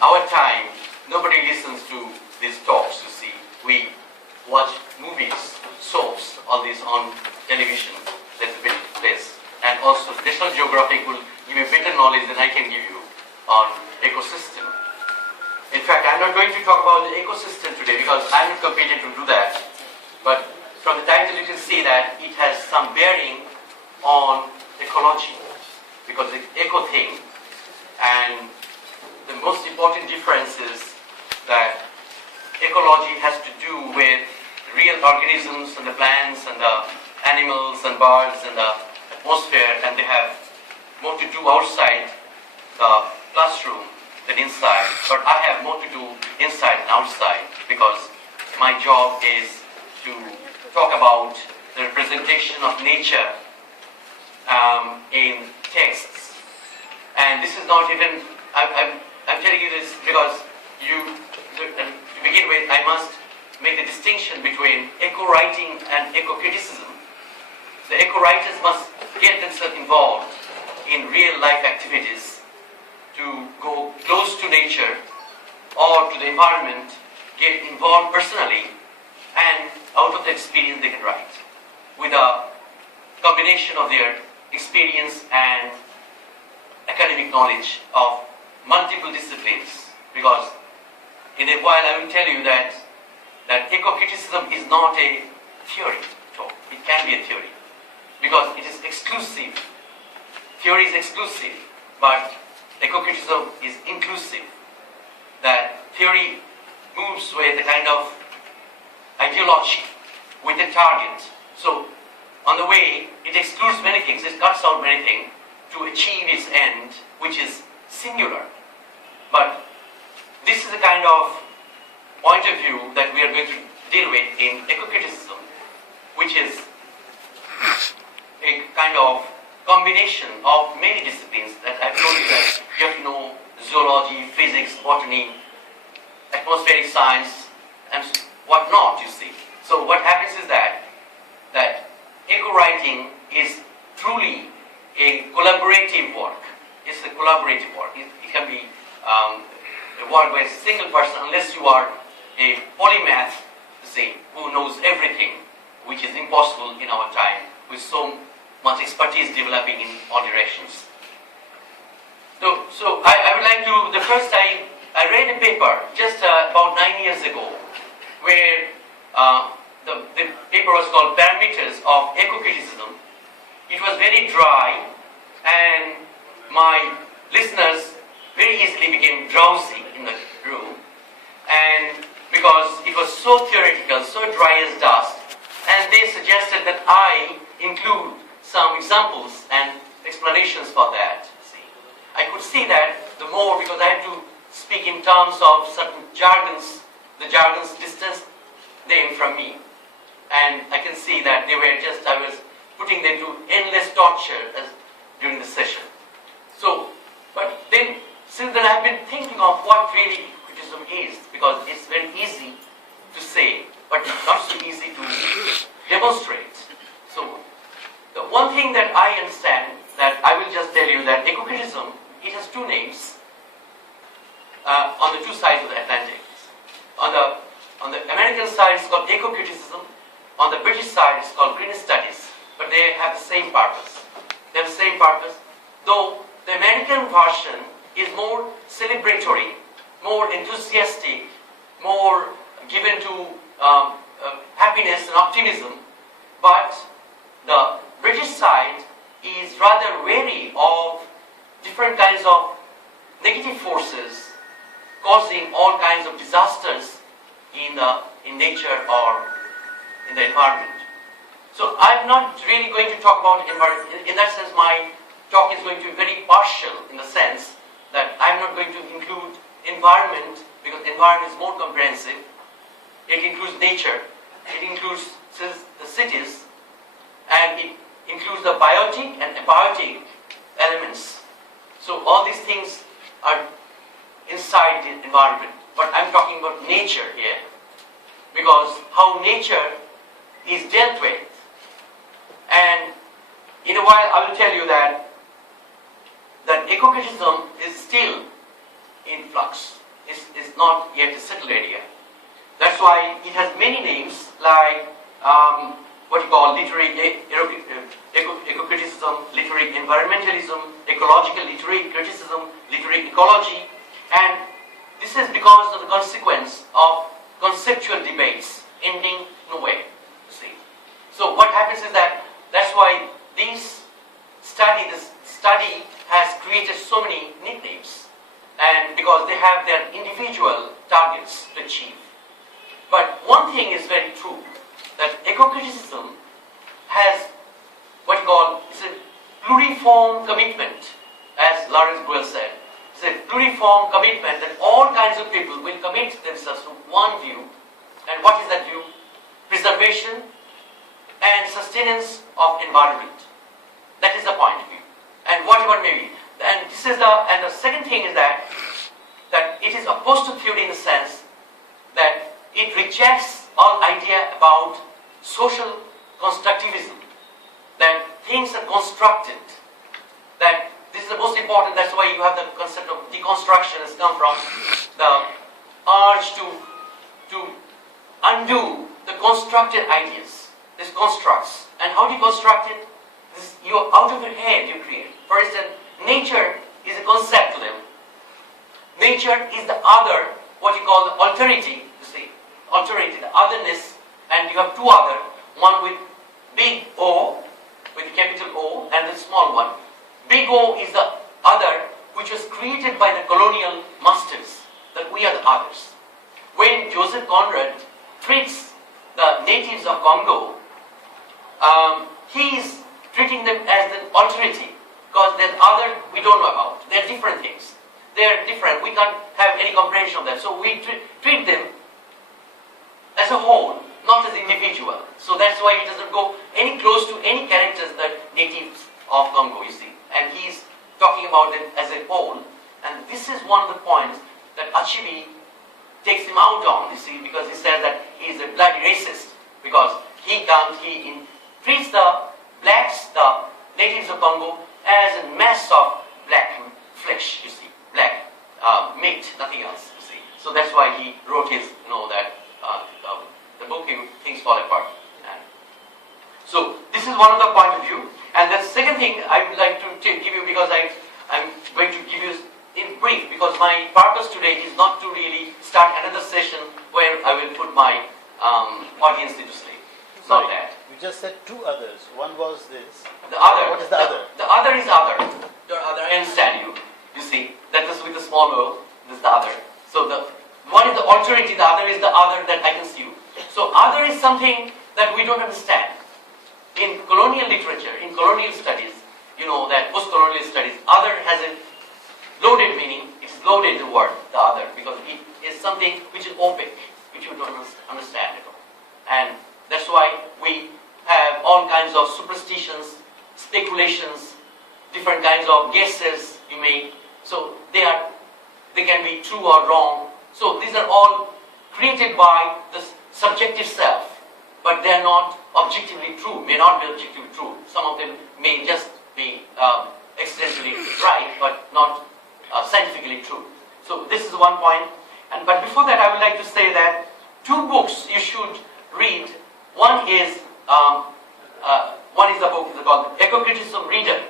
our time, nobody listens to these talks, you see. We watch movies, soaps, all these on television. That's a bit less. And also, National Geographic will give you better knowledge than I can give you on ecosystem. In fact, I'm not going to talk about the ecosystem today because I'm not competent to do that. But from the title, you can see that it has some bearing on ecology because it's eco thing. And the most important difference is that ecology has to do with real organisms and the plants and the animals and birds and the atmosphere, and they have more to do outside the classroom than inside. But I have more to do inside and outside because my job is to talk about the representation of nature in texts. And this is not even, I'm telling you this because to begin with, I must make the distinction between eco-writing and eco-criticism. The eco-writers must get themselves involved in real-life activities to go close to nature or to the environment, get involved personally, and out of the experience they can write with a combination of their experience and academic knowledge of multiple disciplines. Because in a while I will tell you that eco-criticism is not a theory. It can be a theory because it is exclusive. Theory is exclusive, but eco-criticism is inclusive. That theory moves with a kind of ideology, with a target. So on the way, it excludes many things, it cuts out many things to achieve its end, which is singular. But this is the kind of point of view that we are going to deal with in eco-criticism, which is a kind of combination of many disciplines that I've told you that you have to know zoology, physics, botany, atmospheric science, and whatnot, you see. So what happens is that eco-writing is truly a collaborative work. It's a collaborative work. It can be a work by a single person unless you are a polymath, say, who knows everything, which is impossible in our time, with so much expertise developing in all directions. So I would like to, the first I read a paper just about 9 years ago, where the paper was called Parameters of Eco-Criticism. It was very dry, and my listeners very easily became drowsy in the room, and because it was so theoretical, so dry as dust, and they suggested that I include some examples and explanations for that. See, I could see that the more, because I had to speak in terms of certain jargons, the jargons distanced them from me, and I can see that they were just, I was putting them to endless torture during the session. So, but then, since then I've been thinking of what really criticism is, because it's very easy to say, but it's not so easy to demonstrate. So, the one thing that I understand, that I will just tell you that eco-criticism, it has two names on the two sides of the Atlantic. On the American side, it's called eco-criticism. On the British side, it's called green studies. But they have the same purpose. They have the same purpose, though the American version is more celebratory, more enthusiastic, more given to happiness and optimism. But the British side is rather wary of different kinds of negative forces causing all kinds of disasters in nature or in the environment. So I'm not really going to talk about environment. In that sense, my talk is going to be very partial in the sense that I'm not going to include environment because environment is more comprehensive. It includes nature, it includes the cities, and it includes the biotic and abiotic elements. So all these things are inside the environment. But I'm talking about nature here, because how nature is dealt with. And in a while I will tell you that eco-criticism is still in flux. not yet a settled idea. That's why it has many names like what you call literary eco-criticism, literary environmentalism, ecological literary criticism, literary ecology, and this is because of the consequence of conceptual debates ending nowhere, you see. So what happens is that's why this study has created so many nicknames, and because they have their individual targets to achieve. But one thing is very true, that eco-criticism has what you call is a pluriform commitment, as Lawrence Boyle said. It's a pluriform commitment that all kinds of people will commit themselves to one view. And what is that view? Preservation and sustenance of environment. That is the point of view. And whatever may be. And this is the second thing is that it is opposed to theory in the sense that it rejects all idea about social constructivism, that things are constructed, that this is the most important. That's why you have the concept of deconstruction has come from the urge to undo the constructed ideas, these constructs. And how do you construct it? You're out of your head, you create. For instance, nature is a concept to them. Nature is the other, what you call the alterity, you see, alterity, the otherness, and you have two other, one with big O, with capital O, and the small one. Big O is the other, which was created by the colonial masters, that we are the others. When Joseph Conrad treats the natives of Congo, he is treating them as the alterity, because the other we don't know about. They're different things. They're different. We can't have any comprehension of that. So we treat them as a whole, not as individual. So that's why he doesn't go any close to any characters that natives of Congo, you see. And he's talking about them as a whole. And this is one of the points that Achibi takes him out on, you see, because he says that he is a bloody racist, because he treats the blacks, the natives of Congo, as a mass of black flesh, you see, black meat, nothing else, you see. So that's why he wrote his, the book, Things Fall Apart. And so this is one of the point of view. And the second thing I would like to give you, because I'm going to give you in brief, because my purpose today is not to really start another session where I will put my audience into sleep. Sorry, not that. You just said two others. One was this. The other. What is the other? The other is other. The other, I understand you. You see, that is with the small o, this is the other. So the one is the alterity, the other is the other that I can see you. So other is something that we don't understand. In colonial literature, in colonial studies, you know that post-colonial studies, other has a loaded meaning. It's loaded, the word, the other, because it is something which is opaque, which you don't understand at all. And that's why we have all kinds of superstitions, speculations, different kinds of guesses you make. So they can be true or wrong. So these are all created by the subjective self, but they are not objectively true, may not be objectively true. Some of them may just be accidentally right, but not scientifically true. So this is one point. But before that, I would like to say that two books you should read. One is the book called Eco-Criticism Reader.